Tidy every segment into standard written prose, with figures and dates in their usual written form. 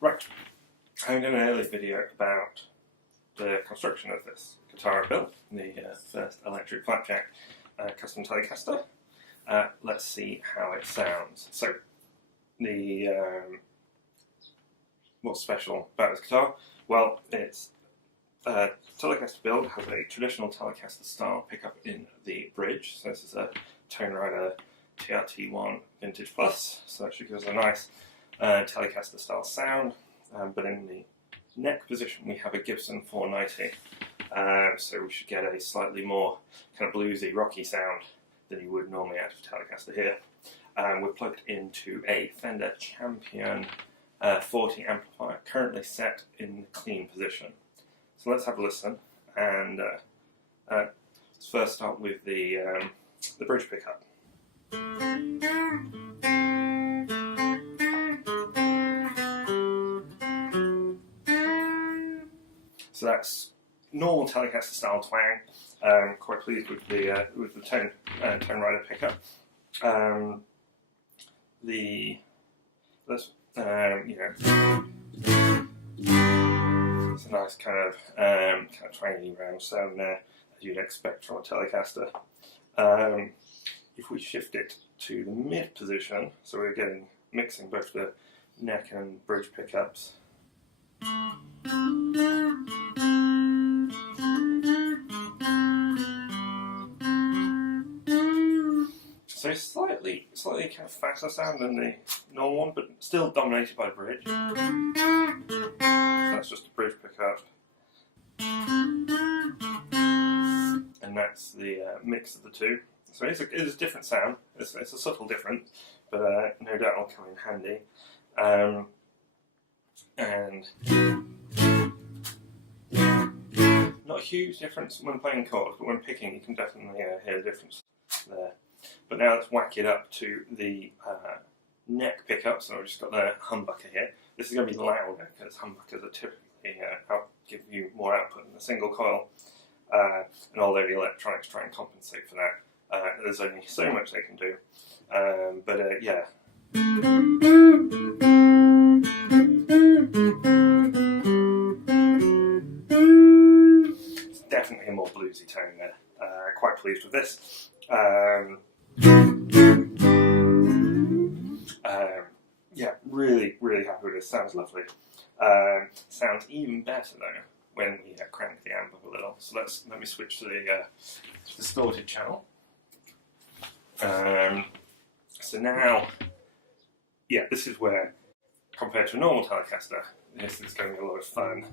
Right, I did an earlier video about the construction of this guitar I built, the first electric Flapjack Custom Telecaster. Let's see how it sounds. So, what's special about this guitar? Well, it's Telecaster build has a traditional Telecaster style pickup in the bridge. So this is a Tone Rider TRT1 Vintage Plus, so that should give us a nice Telecaster style sound. But in the neck position we have a Gibson 490, so we should get a slightly more kind of bluesy, rocky sound than you would normally out of Telecaster here. We're plugged into a Fender Champion 40 amplifier, currently set in the clean position. So let's have a listen, and let's first start with the bridge pickup. So that's normal Telecaster style twang. Quite pleased with the Tone Rider pickup. It's a nice kind of twangy round sound there, as you'd expect from a Telecaster. If we shift it to the mid position, so we're mixing both the neck and bridge pickups. So slightly kind of faster sound than the normal one, but still dominated by the bridge. So that's just a bridge pickup. And that's the mix of the two. So it is a different sound. It's a subtle difference, but no doubt it'll come in handy. And not a huge difference when playing chords, but when picking you can definitely hear the difference there. But now let's whack it up to the neck pickup. So I've just got the humbucker here. This is going to be louder because humbuckers are typically give you more output than a single coil. And although the electronics try and compensate for that, there's only so much they can do. Yeah. It's definitely a more bluesy tone there. Quite pleased with this. Yeah, really happy with this. Sounds lovely. Sounds even better though when we crank the amp up a little. So let me switch to the distorted channel. So now, yeah, this is where, compared to a normal Telecaster, this is going to be a lot of fun.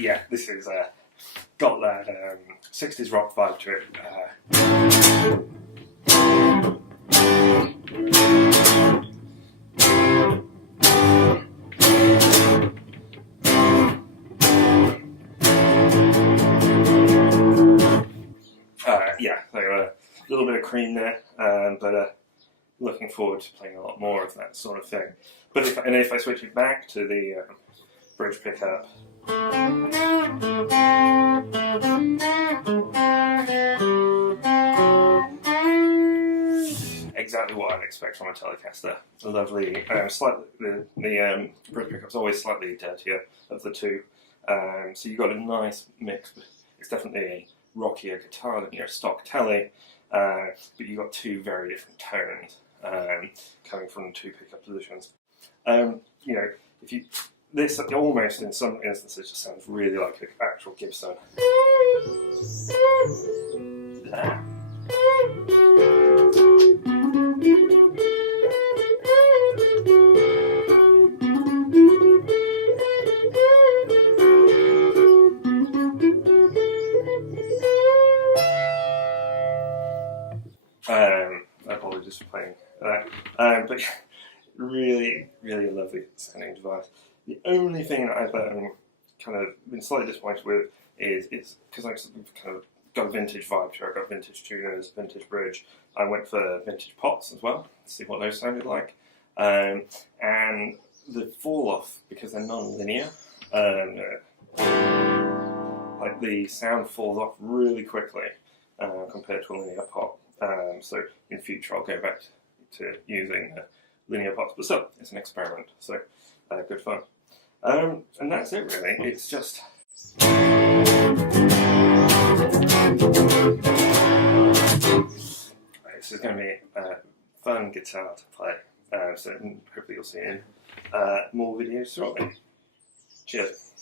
Yeah, this has got that 60s rock vibe to it. Yeah, so a little bit of cream there, but looking forward to playing a lot more of that sort of thing. But if I switch it back to the bridge pickup, exactly what I'd expect from a Telecaster. A lovely, the bridge pickup's always slightly dirtier of the two, so you've got a nice mix. It's definitely a rockier guitar than your stock Tele, but you've got two very different tones coming from the two pickup positions. This almost in some instances just sounds really like an actual Gibson. Apologies for playing that, but really a lovely sounding device. The only thing that I've kind of been slightly disappointed with is because I've kind of got a vintage vibe to it. I've got vintage tuners, vintage bridge. I went for vintage pots as well to see what those sounded like, and the fall off, because they're non-linear, like the sound falls off really quickly compared to a linear pot. So in future I'll go back to using linear pots, but still, it's an experiment, so good fun. And that's it really. It's just this is going to be a fun guitar to play, so hopefully you'll see it in more videos shortly. Cheers.